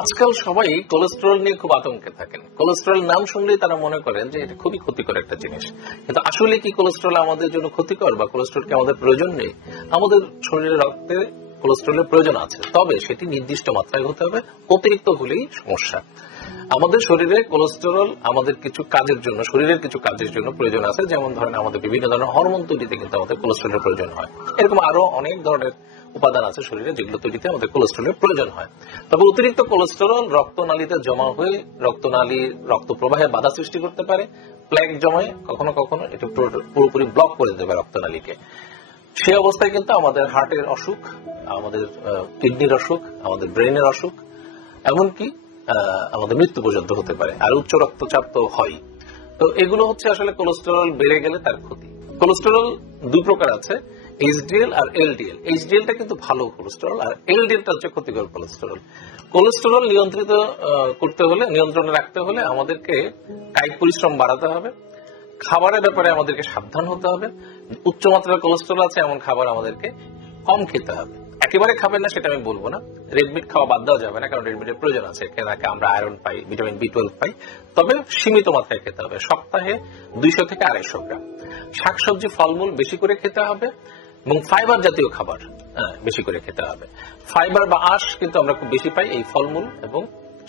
আজকাল সবাই কোলেস্ট্রল নিয়ে খুব আতঙ্কে থাকেন। কোলেস্ট্রল নাম শুনলেই তারা মনে করেন যে এটা খুবই ক্ষতিকর একটা জিনিস। কিন্তু আসলে কি কোলেস্ট্রল আমাদের জন্য ক্ষতিকর বা কোলেস্ট্রল কি আমাদের প্রয়োজন নেই? আমাদের শরীরে রক্তে কোলেস্ট্রলের প্রয়োজন আছে। তবে সেটি নির্দিষ্ট মাত্রায় হতে হবে। অতিরিক্ত হলেই সমস্যা। আমাদের শরীরে কোলেস্টেরল আমাদের কিছু কাজের জন্য, শরীরের কিছু কাজের জন্য প্রয়োজন আছে। যেমন ধরেন আমাদের বিভিন্ন ধরনের হরমোন তৈরিতে কিন্তু আমাদের কোলেস্টেরলের প্রয়োজন হয়। এরকম আরও অনেক ধরনের উপাদান আছে শরীরে যেগুলো তৈরিতে আমাদের কোলেস্টেরলের প্রয়োজন হয়। তবে অতিরিক্ত কোলেস্টেরল রক্তনালীতে জমা হয়ে রক্তনালী রক্ত প্রবাহে বাধা সৃষ্টি করতে পারে। প্লেগ জমায়, কখনো কখনো এটা পুরোপুরি ব্লক করে দেবে রক্তনালীকে। সেই অবস্থায় কিন্তু আমাদের হার্টের অসুখ, আমাদের কিডনির অসুখ, আমাদের ব্রেনের অসুখ, এমনকি আমাদের মৃত্যু পর্যন্ত হতে পারে আর উচ্চ রক্তচাপ তো হয় তো এগুলো হচ্ছে আসলে কোলেস্টেরল বেড়ে গেলে তার ক্ষতি। কোলেস্টেরল দুই প্রকার আছে এইচডিএল আর এলডিএল এইচডিএলটা কিন্তু ভালো কোলেস্টেরল আর এলডিএলটা হচ্ছে ক্ষতিকর কোলেস্টেরল কোলেস্টেরল নিয়ন্ত্রিত করতে হলে, নিয়ন্ত্রণে রাখতে হলে আমাদেরকে কায়িক পরিশ্রম বাড়াতে হবে। খাবারের ব্যাপারে আমাদেরকে সাবধান হতে হবে। উচ্চমাত্রার কোলেস্টেরল আছে, এমন খাবার আমাদেরকে কম খেতে হবে। একেবারে খাবেন না সেটা আমি বলব না। রেডমিট খাওয়া বাদ দেওয়া যাবে না কারণ রেডমিটের প্রয়োজন আছে। এখানে আমরা আয়রন পাই ভিটামিন বি টুয়েলভ পাই। তবে সীমিত মাত্রায় খেতে হবে। সপ্তাহে দুইশো থেকে আড়াইশো গ্রাম। শাকসবজি ফলমূল বেশি করে খেতে হবে এবং ফাইবার জাতীয় খাবার হ্যাঁ, বেশি করে খেতে হবে। ফাইবার বা আঁশ কিন্তু আমরা খুব বেশি পাই এই ফলমূল এবং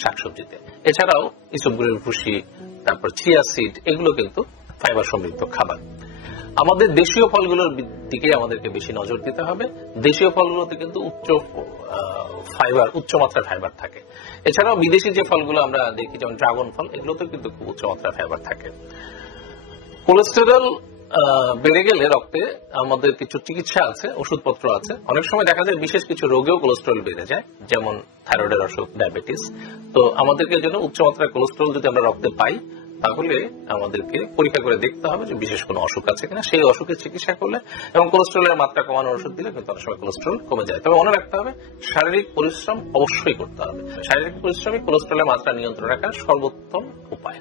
শাকসবজিতে। এছাড়াও ইসবগুলের ভুসি তারপর চিয়া সিড এগুলো কিন্তু ফাইবার সমৃদ্ধ খাবার। আমাদের দেশীয় ফলগুলোর দিকে আমাদেরকে বেশি নজর দিতে হবে। দেশীয় ফলগুলোতে কিন্তু উচ্চ ফাইবার উচ্চ মাত্রার ফাইবার থাকে। এছাড়াও বিদেশি যে ফলগুলো আমরা দেখি, যেমন ড্রাগন ফল এগুলোতে কিন্তু খুব উচ্চ মাত্রার ফাইবার থাকে। কোলেস্টেরল বেড়ে গেলে রক্তে আমাদের কিছু চিকিৎসা আছে, ওষুধপত্র আছে। অনেক সময় দেখা যায় বিশেষ কিছু রোগেও কোলেস্টেরল বেড়ে যায়, যেমন থাইরয়েডের অসুখ ডায়াবেটিস তো আমাদেরকে জন্য উচ্চমাত্রার কোলেস্টেরল যদি আমরা রক্তে পাই তাহলে আমাদেরকে পরীক্ষা করে দেখতে হবে যে বিশেষ কোনো অসুখ আছে কিনা। সেই অসুখের চিকিৎসা করলে এবং কোলেস্ট্রলের মাত্রা কমানোর ওষুধ দিলে কিন্তু অনেক সময় কোলেস্ট্রল কমে যায়। তবে মনে রাখতে হবে, শারীরিক পরিশ্রম অবশ্যই করতে হবে। শারীরিক পরিশ্রমই কোলেস্ট্রলের মাত্রা নিয়ন্ত্রণ রাখার সর্বোত্তম উপায়।